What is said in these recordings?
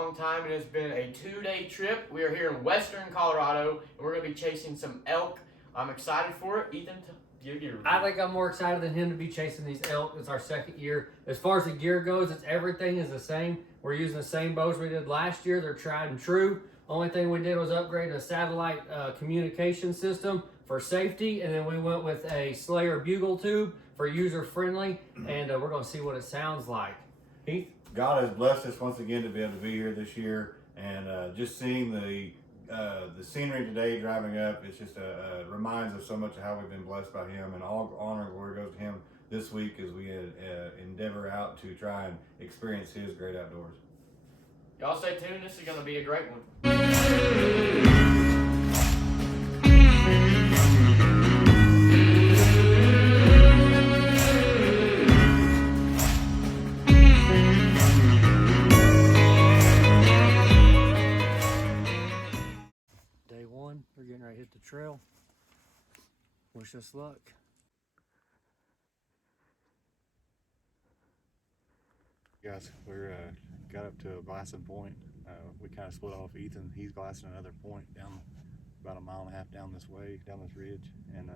long time, and it's been a 2-day trip. We are here in western Colorado, and we're going to be chasing some elk. I'm excited for it. Ethan, give your review. I think I'm more excited than him to be chasing these elk. It's our second year. As far as the gear goes, everything is the same. We're using the same bows we did last year. They're tried and true. Only thing we did was upgrade a satellite communication system for safety, and then we went with a Slayer bugle tube for user friendly, and we're going to see what it sounds like. Heath? God has blessed us once again to be able to be here this year, and just seeing the scenery today driving up, it's just reminds us so much of how we've been blessed by Him, and all honor and glory goes to Him this week as we endeavor out to try and experience His great outdoors. Y'all stay tuned. This is going to be a great one. Day one, we're getting ready to hit the trail. Wish us luck. Guys, we're got up to a glassing point. We kind of split off. Ethan, he's glassing another point down about 1.5 miles down this way, down this ridge, and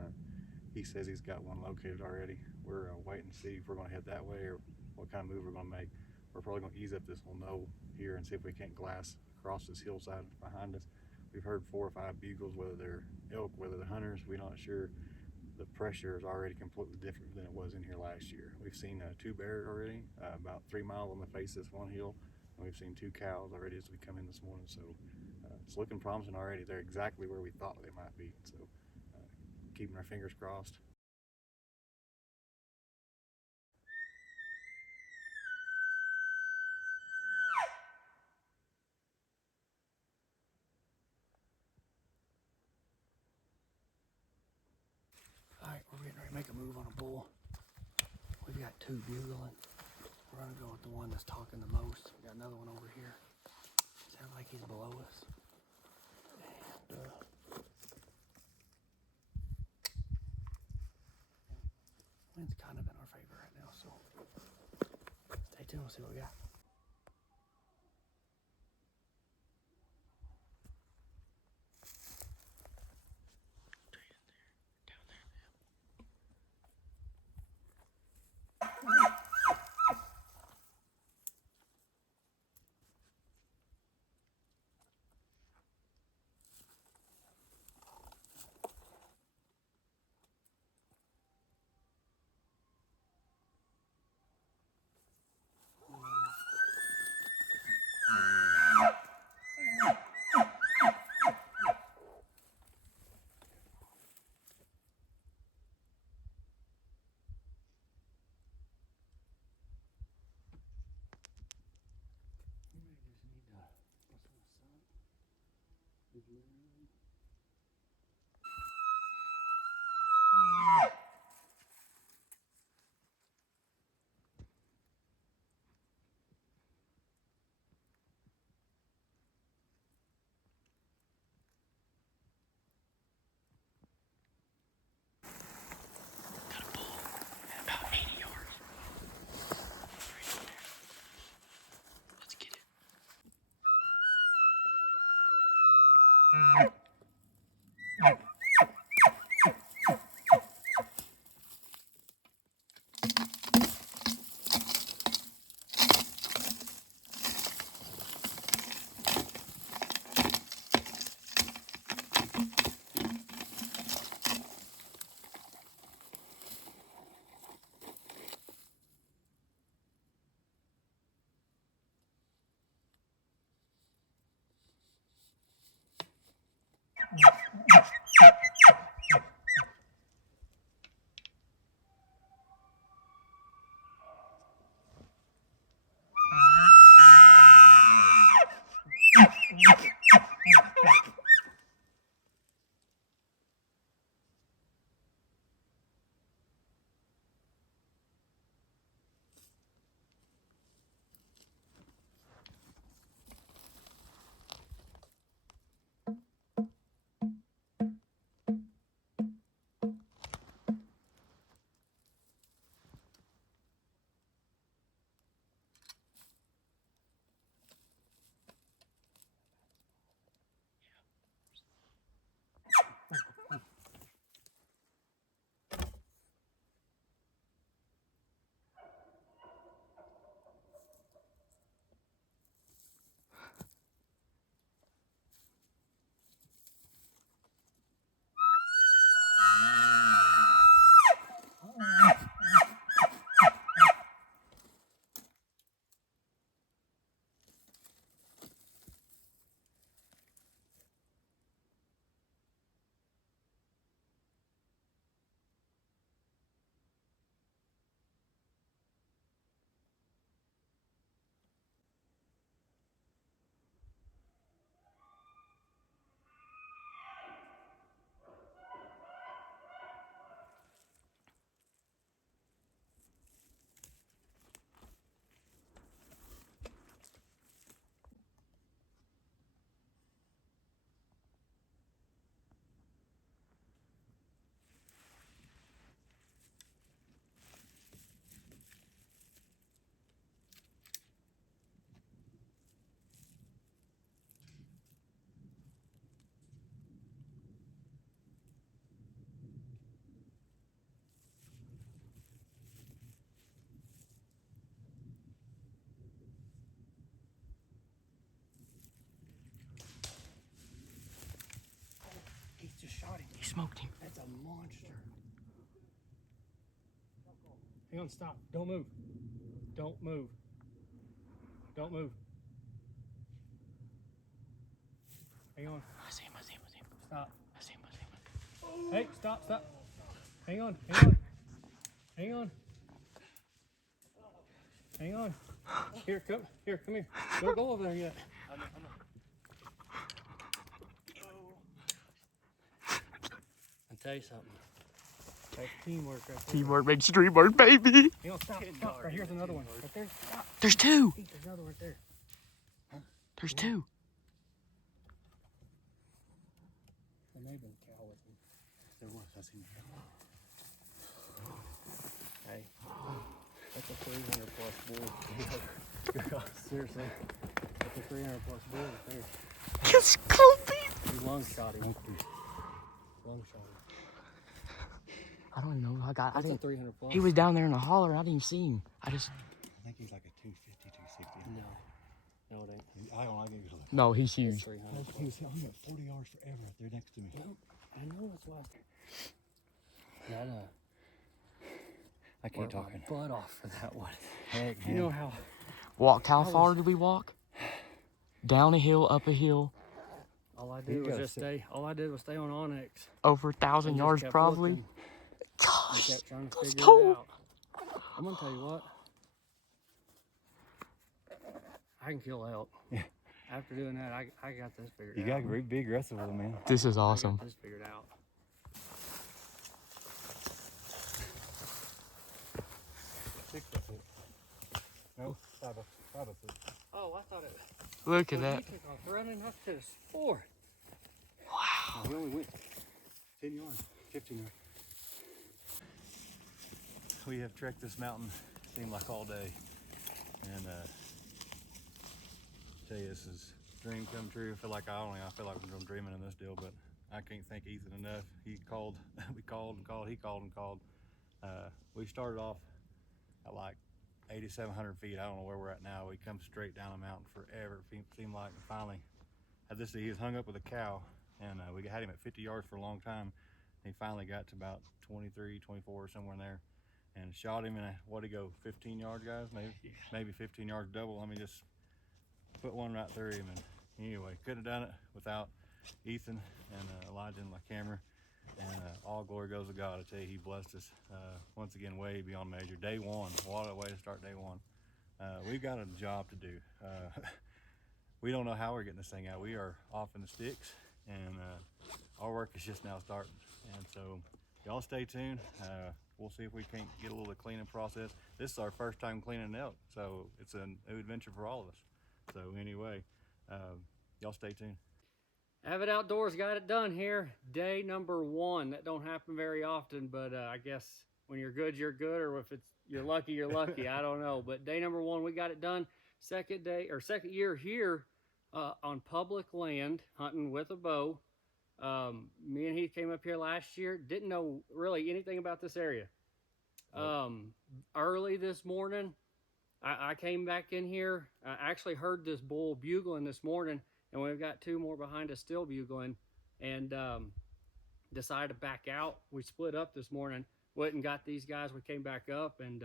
he says he's got one located already. We're waiting to see if we're going to head that way or what kind of move we're going to make. We're probably going to ease up this little knoll here and see if we can't glass across this hillside behind us. We've heard 4 or 5 bugles, whether they're elk, whether they're hunters, we're not sure. The pressure is already completely different than it was in here last year. We've seen 2 bears already, about 3 miles on the face of this one hill, and we've seen 2 cows already as we come in this morning. So it's looking promising already. They're exactly where we thought they might be. So keeping our fingers crossed. Alright, we're getting ready to make a move on a bull. We've got 2 bugling. We're gonna go with the one that's talking the most. We got another one over here. Sounds like he's below us. And wind's kind of in our favor right now, so stay tuned, we'll see what we got. He smoked him. That's a monster. Hang on, stop. Don't move. Don't move. Don't move. Hang on. I see him. I see him. I see him. Stop. I see him. I see him. I see him. Hey, stop, stop. Hang on, hang on. Hang on. Hang on. Here, come here. Don't go over there yet. I'll tell you something. That's teamwork right there. Teamwork makes the dream work, baby. Hang on, stop. Right here's another one. Right there. Stop. There's two. There's another one right there. There's two. There may have been a cow with me. There was, I seen him. Hey, that's a 300 plus bull. Seriously, that's a 300 plus bull right there. It's Kobe. You lung shot him. Lung shot him. I don't even know. I That's a didn't. 300 plus. He was down there in the holler. I didn't even see him. I just. I think he's like a 250, 260. No, it ain't. I gave you a No, he's It's huge. 300 look. plus. He was hung at 40 yards forever out there next to me. Nope, I know it's last. That I can't talk. worked my butt off for that one. Heck, You know how? Walked. How I far was- did we walk? Down a hill, up a hill, All I You did was gotta just sit- stay. All I did was stay on Onyx. over 1,000 and just yards kept probably. looking. I Gosh, kept trying to let's figure go. it out. I'm gonna tell you what. I can kill elk. Yeah. After doing that, I got this figured You out. got to be aggressive with him, man. This is I awesome. got this figured out. No, 5 6. Oh, I thought it. Look at Well, that. he took off running. I could have swore. Wow. He only went 10 yards, 15 yards. We have trekked this mountain, seemed like all day. And tell you, this is dream come true. I feel like I'm dreaming in this deal, but I can't thank Ethan enough. He called, we called and called, he called and called. We started off at like 8,700 feet. I don't know where we're at now. We come straight down a mountain forever, it seemed like. And finally, he was hung up with a cow, and we had him at 50 yards for a long time. And he finally got to about 23, 24, somewhere in there, and shot him in a, what'd he go, 15 yards, guys? Maybe 15 yards double. I mean, just put one right through him. And anyway, couldn't have done it without Ethan and Elijah and my camera. And all glory goes to God. I tell you, he blessed us once again, way beyond measure. Day one, what a way to start day one. We've got a job to do. We don't know how we're getting this thing out. We are off in the sticks, and our work is just now starting. And so, y'all stay tuned. We'll see if we can't get a little cleaning process. This is our first time cleaning an elk, so it's a new adventure for all of us. So anyway, y'all stay tuned. Avid Outdoors got it done here. Day number 1. That don't happen very often, but I guess when you're good, or if you're lucky, you're lucky. I don't know. But day number 1, we got it done. Second year here on public land, hunting with a bow. Me and Heath came up here last year. Didn't know really anything about this area. Early this morning, I came back in here. I actually heard this bull bugling this morning, and we've got 2 more behind us still bugling, and decided to back out. We split up this morning, went and got these guys. We came back up, and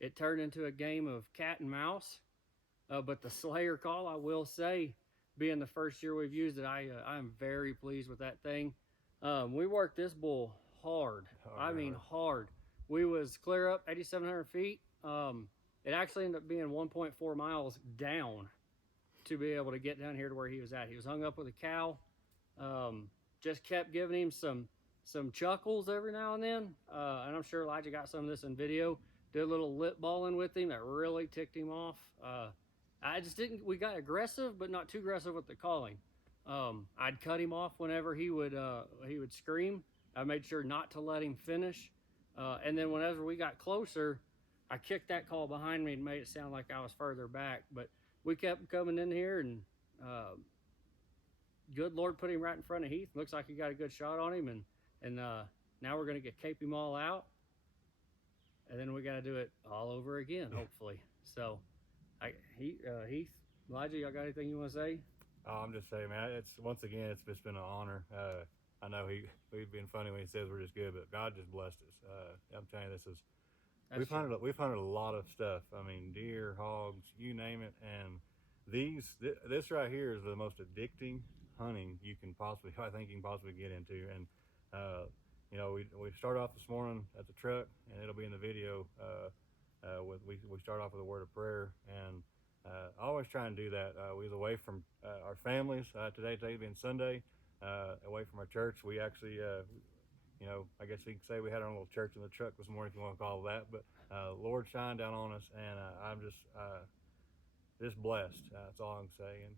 it turned into a game of cat and mouse. But the Slayer call, I will say, being the first year we've used it, I am very pleased with that thing. We worked this bull hard. I mean hard. We was clear up 8,700 feet. It actually ended up being 1.4 miles down to be able to get down here to where he was at. He was hung up with a cow. Just kept giving him some chuckles every now and then. And I'm sure Elijah got some of this in video. Did a little lip balling with him that really ticked him off. We got aggressive, but not too aggressive with the calling. I'd cut him off whenever he would scream. I made sure not to let him finish. And then whenever we got closer, I kicked that call behind me and made it sound like I was further back. But we kept coming in here, and good Lord put him right in front of Heath. Looks like he got a good shot on him, and now we're gonna cape him all out, and then we got to do it all over again, hopefully. So, Heath, Elijah, y'all got anything you want to say? Oh, I'm just saying, man, it's once again, it's just been an honor. know we've been funny when he says we're just good, but God just blessed us. I'm telling you, we've hunted a lot of stuff. I mean, deer, hogs, you name it, and this right here is the most addicting hunting you can possibly get into. And you know, we start off this morning at the truck, and it'll be in the video. We start off with a word of prayer, and I always try and do that. We was away from our families today being Sunday, away from our church. We actually, you know, I guess you can say we had our own little church in the truck this morning, if you want to call it that. But Lord shined down on us, and I'm just blessed. That's all I'm saying.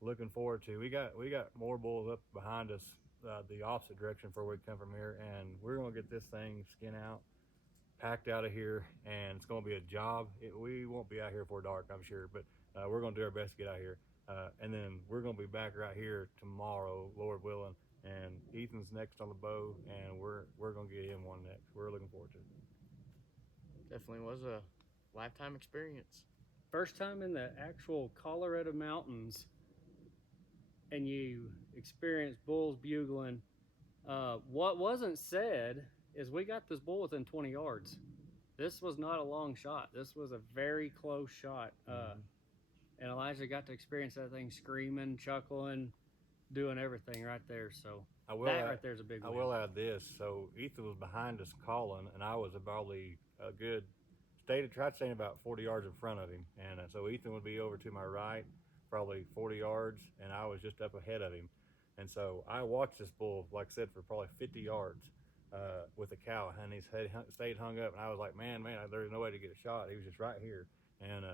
Looking forward to. We got more bulls up behind us, the opposite direction for where we come from here, and we're gonna get this thing skin out, packed out of here, and it's gonna be a job. We won't be out here before dark, I'm sure, but we're gonna do our best to get out here, and then we're gonna be back right here tomorrow, Lord willing. And Ethan's next on the bow, and we're gonna get him one next. We're looking forward to it. Definitely was a lifetime experience. First time in the actual Colorado mountains, and you experience bulls bugling. What wasn't said is we got this bull within 20 yards. This was not a long shot. This was a very close shot. And Elijah got to experience that thing screaming, chuckling, doing everything right there. So right there's a big win. I will add this. So Ethan was behind us calling, and I was probably a good tried staying about 40 yards in front of him. And so Ethan would be over to my right, probably 40 yards, and I was just up ahead of him. And so I watched this bull, like I said, for probably 50 yards with a cow, and his head stayed hung up. And I was like, man, there's no way to get a shot. He was just right here. And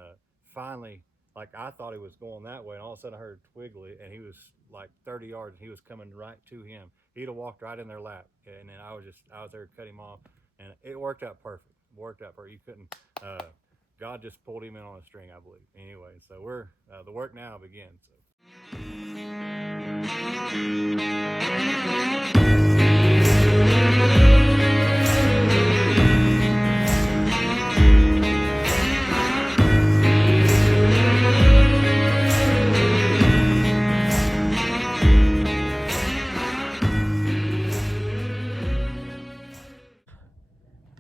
finally, like I thought he was going that way, and all of a sudden I heard twiggly, and he was like 30 yards, and he was coming right to him. He'd have walked right in their lap, and then I was there to cut him off, and it worked out perfect. You couldn't. God just pulled him in on a string, I believe. Anyway, so we're the work now begins. So.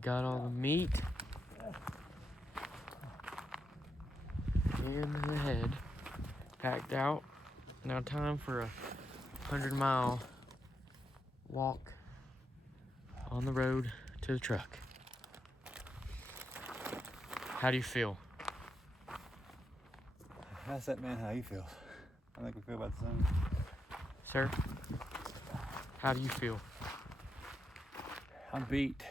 Got all the meat in the head, packed out. Now time for a 100-mile walk on the road to the truck. How do you feel? Ask that man how he feels. I think we feel about the same. Sir, how do you feel? I'm beat.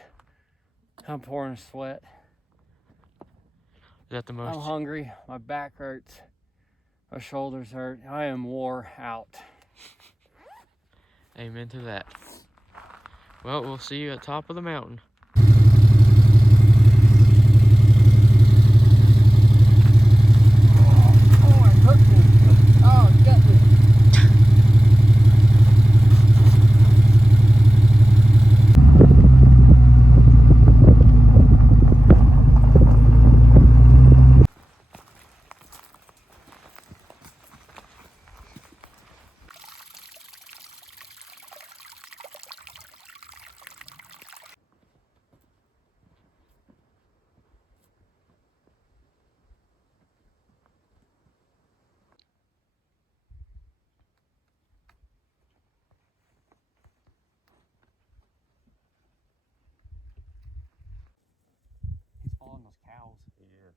I'm pouring sweat. Is that the most? I'm hungry. My back hurts. My shoulders hurt. I am wore out. Amen to that. Well, we'll see you at top of the mountain. He's following those cows. Yeah.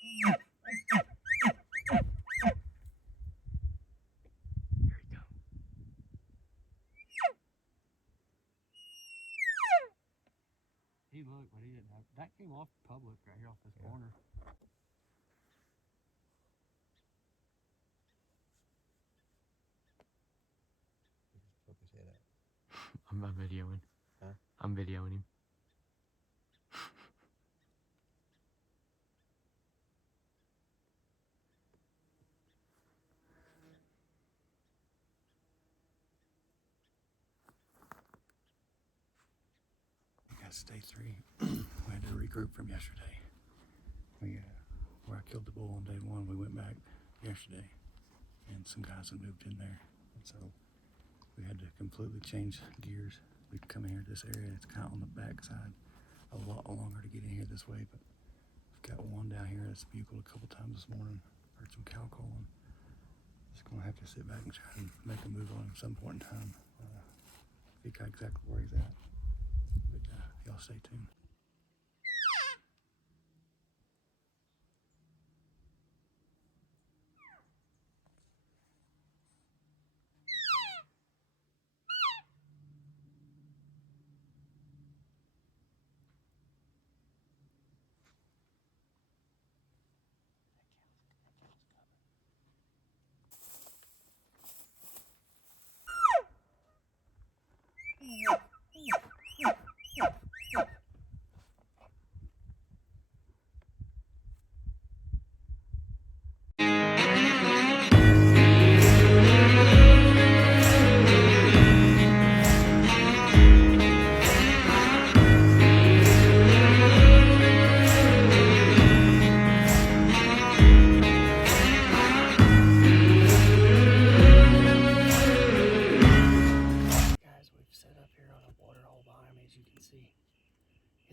Here we go. He looked, but he didn't have. That came off public right here off this corner. Poke his head out. I'm videoing. Huh? I'm videoing him. We got day 3. We had to regroup from yesterday. We where I killed the bull on day one. We went back yesterday, and some guys had moved in there, and so we had to completely change gears. We come in here to this area. It's kind of on the back side, a lot longer to get in here this way, but we've got one down here that's bugled a couple times this morning. Heard some cow calling. Just gonna have to sit back and try and make a move on him at some point in time. Figure out exactly where he's at, but y'all stay tuned.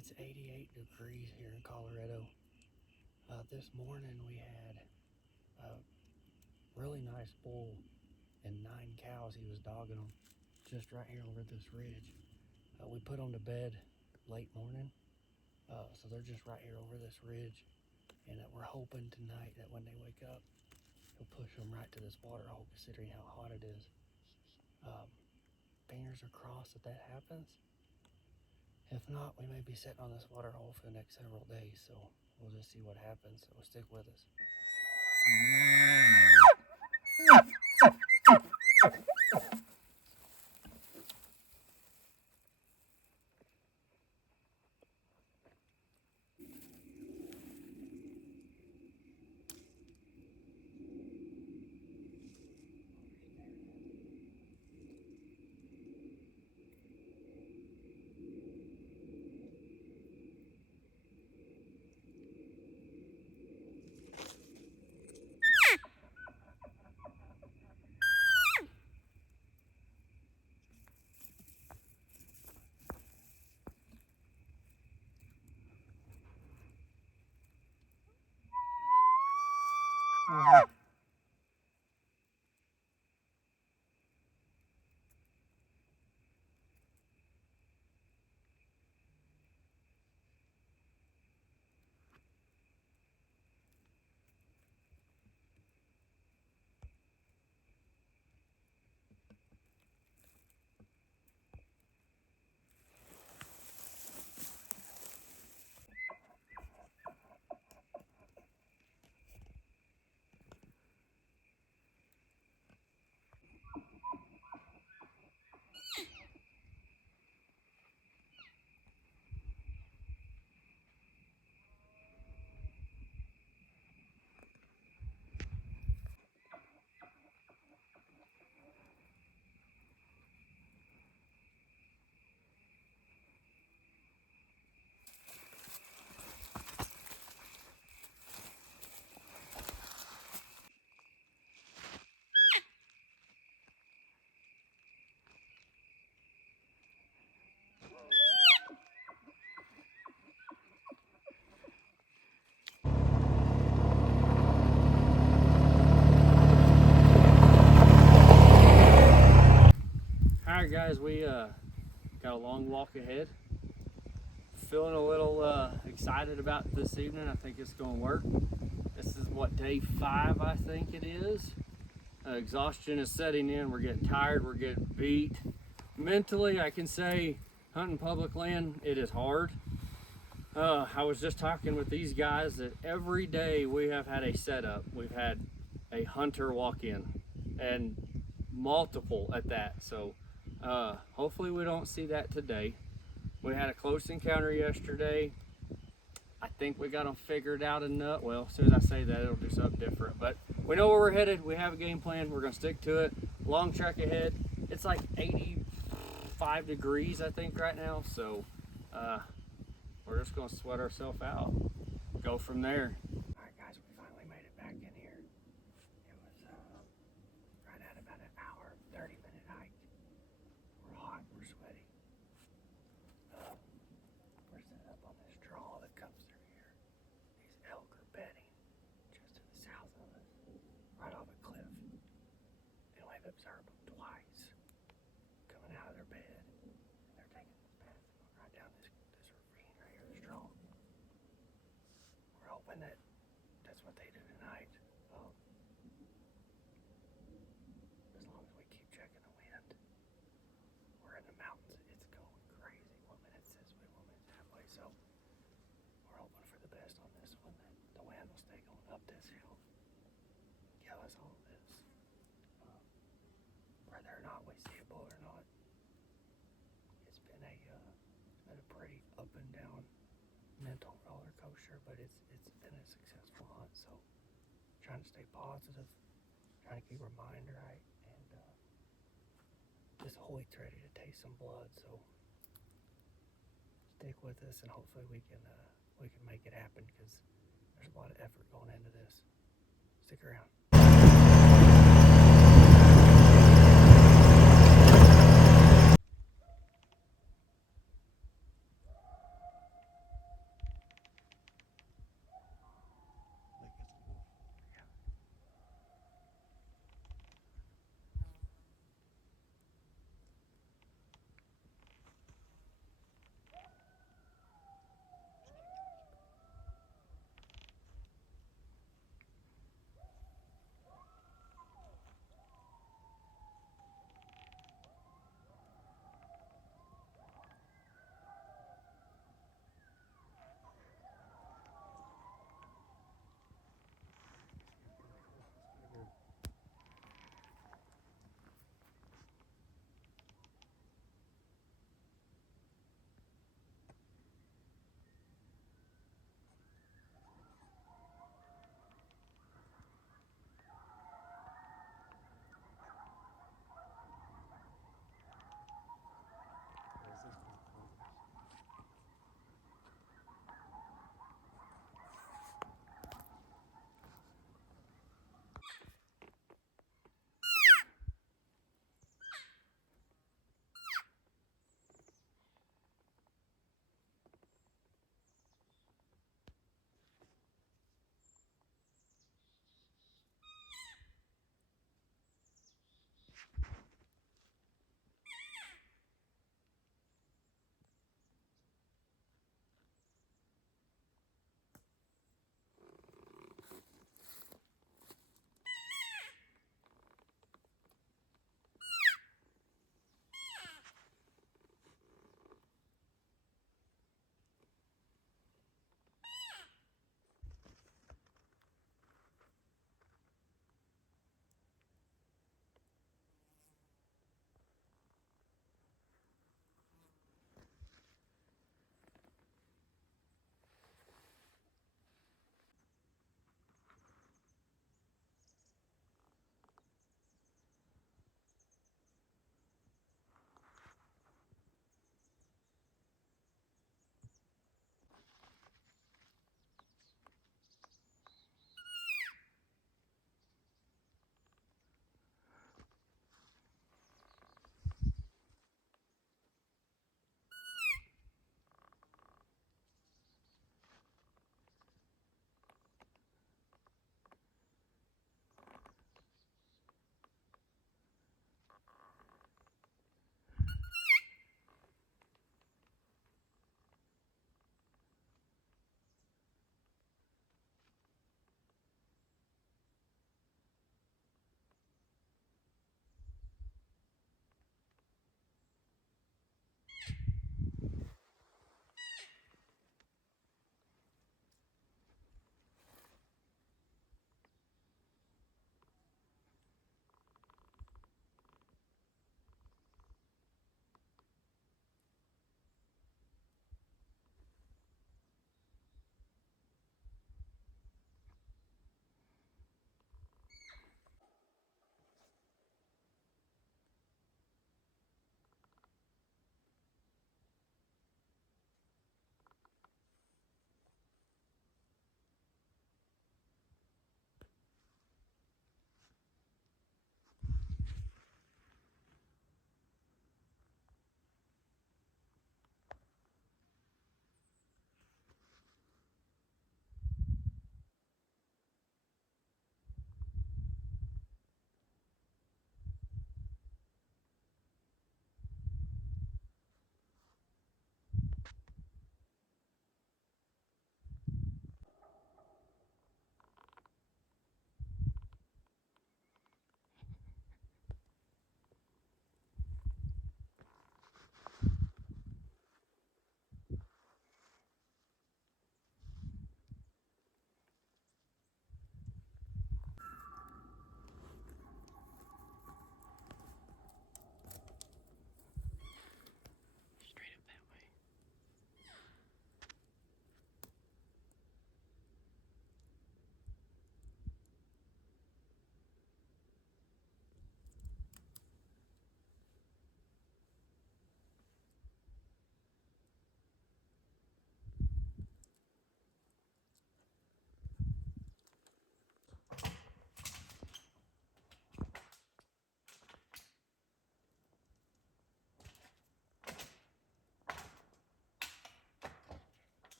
It's 88 degrees here in Colorado. This morning we had a really nice bull and 9 cows. He was dogging them just right here over this ridge. We put them to bed late morning, so they're just right here over this ridge. And we're hoping tonight that when they wake up, he'll push them right to this water hole, considering how hot it is. Fingers are crossed that happens. If not, we may be sitting on this water hole for the next several days, so we'll just see what happens. So stick with us. Alright guys, we got a long walk ahead. Feeling a little excited about this evening. I think it's going to work. This is what, day 5 I think it is. Exhaustion is setting in. We're getting tired, we're getting beat. Mentally, I can say hunting public land, it is hard. I was just talking with these guys that every day we have had a setup. We've had a hunter walk in, and multiple at that. So hopefully we don't see that today. We had a close encounter yesterday. I think we got them figured out enough. Well, as soon as I say that, it'll do something different. But we know where we're headed. We have a game plan. We're going to stick to it. Long trek ahead. It's like 85 degrees, I think, right now. So we're just going to sweat ourselves out. Go from there. All right, guys. observe them twice coming out of their bed. They're taking this path right down this ravine right here, this draw. We're hoping that that's what they do tonight. As long as we keep checking the wind. We're in the mountains. It's going crazy. 1 minute it's this way, 1 minute that way. So we're hoping for the best on this one. That the wind will stay going up this hill. Give us all of this. Whether or not we see a bull or not, it's been a pretty up and down mental roller coaster, but it's been a successful hunt. So trying to stay positive, trying to keep our mind right, and this Hoyt's ready to taste some blood. So stick with us, and hopefully we can make it happen, because there's a lot of effort going into this. Stick around.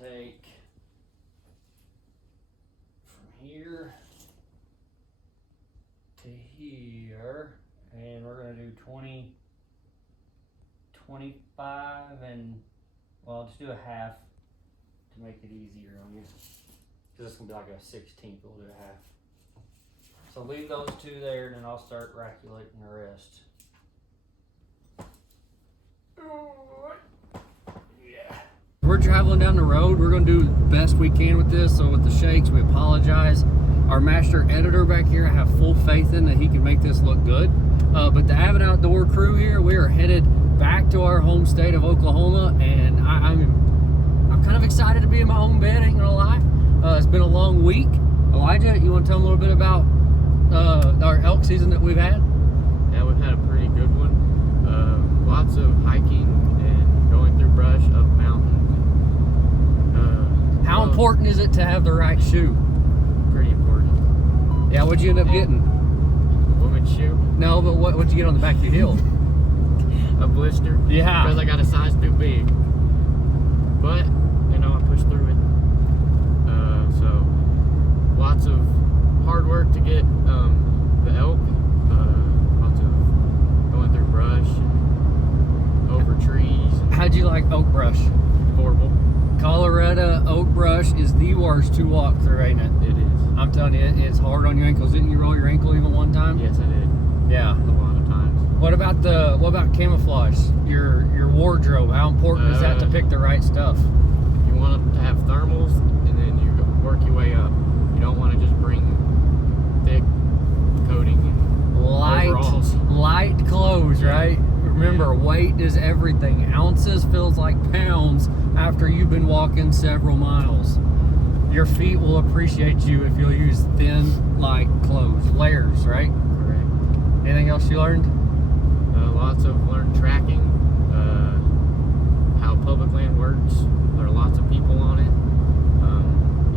take from here to here, and we're gonna do 20, 25, and well, I'll just do a half to make it easier on you. Cause it's gonna be like a 16th, we'll do a half. So leave those two there, and then I'll start raculating the rest. Yeah. We're traveling down the road. We're gonna do the best we can with this. So with the shakes, we apologize. Our master editor back here, I have full faith in that he can make this look good. But the Avid Outdoor crew here, we are headed back to our home state of Oklahoma, and I'm kind of excited to be in my own bed, ain't gonna lie. It's been a long week. Elijah, you want to tell them a little bit about our elk season that we've had? Yeah, we've had a pretty good one. Lots of hiking and going through brush up mountains. How important is it to have the right shoe? Pretty important. Yeah, what'd you end up getting? Women's shoe. No, but what'd you get on the back of your heel? A blister. Yeah. Because I got a size too big. But, you know, I pushed through it. So, lots of hard work to get the elk. Lots of going through brush and over trees. How'd you like oak brush? Horrible. Colorado oak brush is the worst to walk through, ain't it? It is. I'm telling you, it's hard on your ankles. Didn't you roll your ankle even one time? Yes, I did. Yeah. A lot of times. What about camouflage? Your wardrobe. How important is that to pick the right stuff? You want to have thermals, and then you work your way up. You don't want to just bring thick coating and overalls. Light clothes, right? Remember, weight is everything. Ounces feels like pounds after you've been walking several miles. Your feet will appreciate you if you'll use thin, light clothes. Layers, right? Correct. Anything else you learned? Lots of learned tracking, how public land works. There are lots of people on it.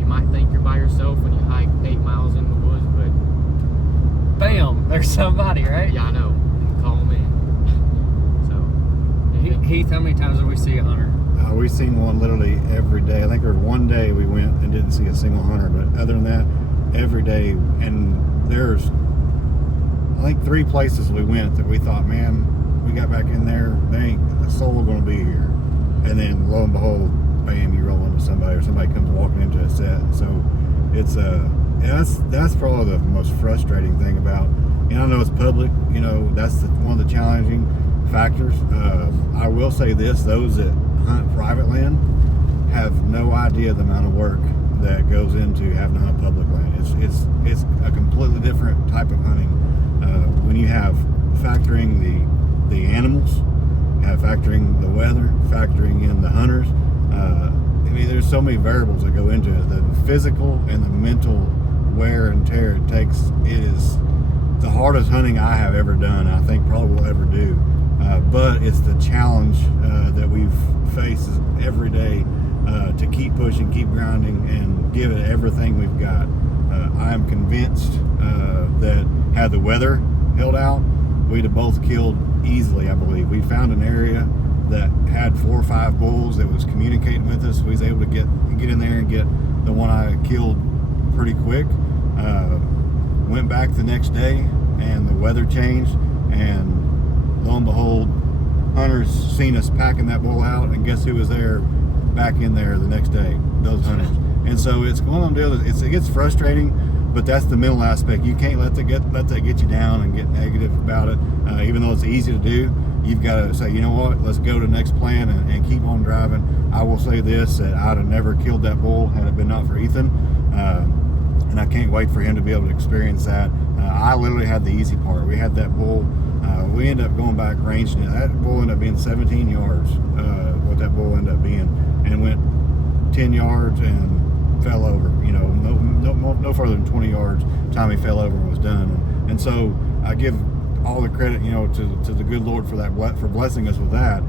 You might think you're by yourself when you hike 8 miles in the woods, but Bam! There's somebody, right? yeah, I know. Call them in. So, yeah. Heath, how many times did we see a hunter? We've seen one literally every day. I think there was one day we went and didn't see a single hunter, but other than that, every day. And there's, I think, 3 places we went that we thought, man, we got back in there, they ain't a soul going to be here. And then lo and behold, bam, you roll into somebody, or somebody comes walking into a set. So it's that's probably the most frustrating thing about, and I know it's public, you know, that's one of the challenging factors. I will say this, those that hunt private land have no idea the amount of work that goes into having to hunt public land. It's a completely different type of hunting. When you have factoring the animals, factoring the weather, factoring in the hunters. I mean, there's so many variables that go into it. The physical and the mental wear and tear it takes. It is the hardest hunting I have ever done, I think probably will ever do. But it's the challenge that we've faced every day to keep pushing, keep grinding, and give it everything we've got. I am convinced that had the weather held out, we'd have both killed easily, I believe. We found an area that had 4 or 5 bulls that was communicating with us. We was able to get in there and get the one I killed pretty quick. Went back the next day and the weather changed, and lo and behold, hunters seen us packing that bull out, and guess who was there back in there the next day? Those hunters. And so it's one of them deals. It gets frustrating, but that's the mental aspect. You can't let that get you down and get negative about it. Even though it's easy to do, you've got to say, you know what, let's go to the next plan and keep on driving. I will say this, that I'd have never killed that bull had it been not for Ethan. And I can't wait for him to be able to experience that. I literally had the easy part. We had that bull. We ended up going back ranging it. That bull ended up being 17 yards, what that bull ended up being, and went 10 yards and fell over. You know, no further than 20 yards time he fell over and was done. And so I give all the credit, you know, to the good Lord for that, for blessing us with that.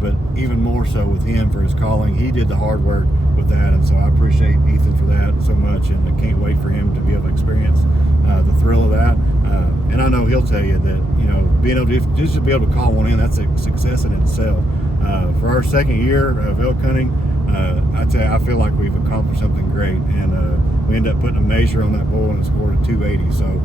But even more so with him for his calling. He did the hard work with that, and so I appreciate Ethan for that so much, and I can't wait for him to be able to experience the thrill of that. And I know he'll tell you that, you know, being able to just to be able to call one in, that's a success in itself. For our second year of elk hunting, I tell you, I feel like we've accomplished something great, and we ended up putting a measure on that bull and it scored a 280. So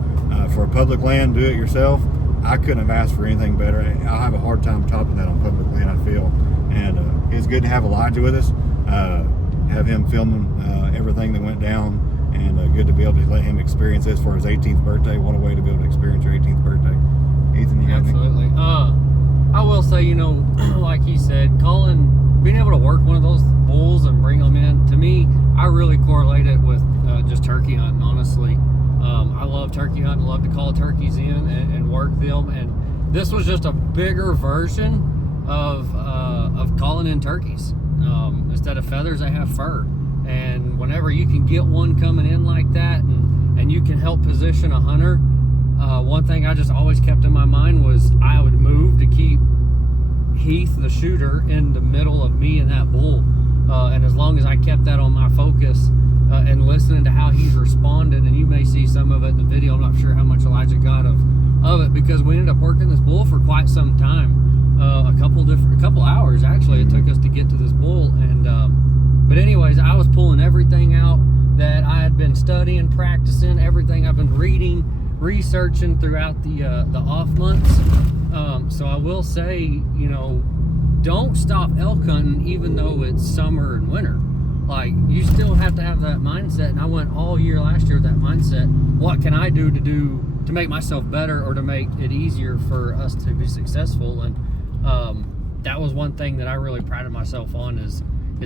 for a public land, do it yourself. I couldn't have asked for anything better. I'll have a hard time topping that on public land, I feel. And it's good to have Elijah with us, have him filming everything that went down, and good to be able to let him experience this for his 18th birthday. What a way to be able to experience your 18th birthday. Ethan, you got Absolutely. I will say, you know, like he said, being able to work one of those bulls and bring them in, to me, I really correlate it with just turkey hunting, honestly. I love turkey hunting, love to call turkeys in and work them, and this was just a bigger version of calling in turkeys. Instead of feathers, they have fur, and whenever you can get one coming in like that, and you can help position a hunter, one thing I just always kept in my mind was I would move to keep Heath, the shooter, in the middle of me and that bull, and as long as I kept that on my focus and listening to how he's responding, and you may see some of it in the video. I'm not sure how much Elijah got of it, because we ended up working this bull for quite some time, a couple hours actually it took us to get to this bull. And but anyways, I was pulling everything out that I had been studying, practicing, everything I've been reading, researching throughout the off months. So I will say, you know, don't stop elk hunting even though it's summer and winter. Like, you still have to have that mindset, and I went all year last year with that mindset. What can I do to make myself better, or to make it easier for us to be successful? And that was one thing that I really prided myself on, is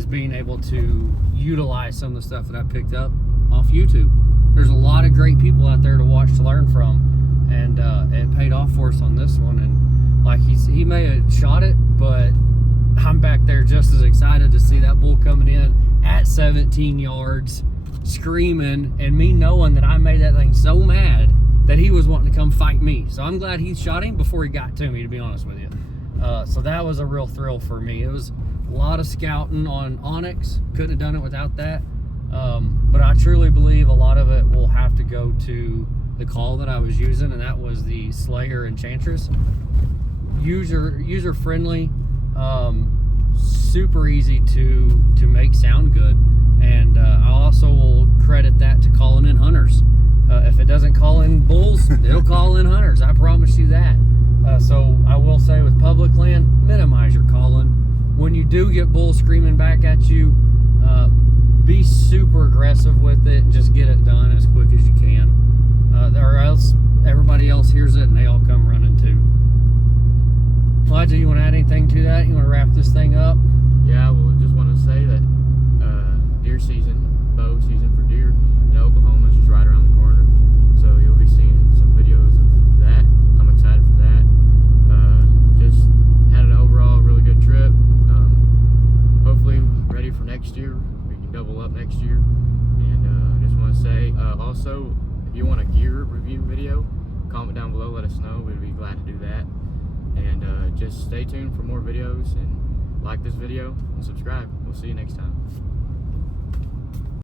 being able to utilize some of the stuff that I picked up off YouTube. There's a lot of great people out there to watch, to learn from, and it paid off for us on this one. And like he may have shot it, but I'm back there just as excited to see that bull coming in at 17 yards, screaming, and me knowing that I made that thing so mad that he was wanting to come fight me. So I'm glad he shot him before he got to me, to be honest with you. So that was a real thrill for me. It was a lot of scouting on Onyx. Couldn't have done it without that. But I truly believe a lot of it will have to go to the call that I was using, and that was the Slayer Enchantress. User friendly, super easy to make sound good, and I also will credit that to calling in hunters. If it doesn't call in bulls, it'll call in hunters. I promise you that. So I will say, with public land, minimize your calling. When you do get bulls screaming back at you, be super aggressive with it and just get it done as quick as you can, or else everybody else hears it and they all come running too. Elijah, you want to add anything to that? You want to wrap this thing up? Yeah, well, just want to say that deer season, bow season for deer in Oklahoma is just right around the corner. So you'll be seeing some videos of that. I'm excited for that. Just had an overall really good trip. Hopefully ready for next year. We can double up next year. And I just want to say, also, if you want a gear review video, comment down below, let us know. We'd be glad to do that. And just stay tuned for more videos, and like this video and subscribe. We'll see you next time.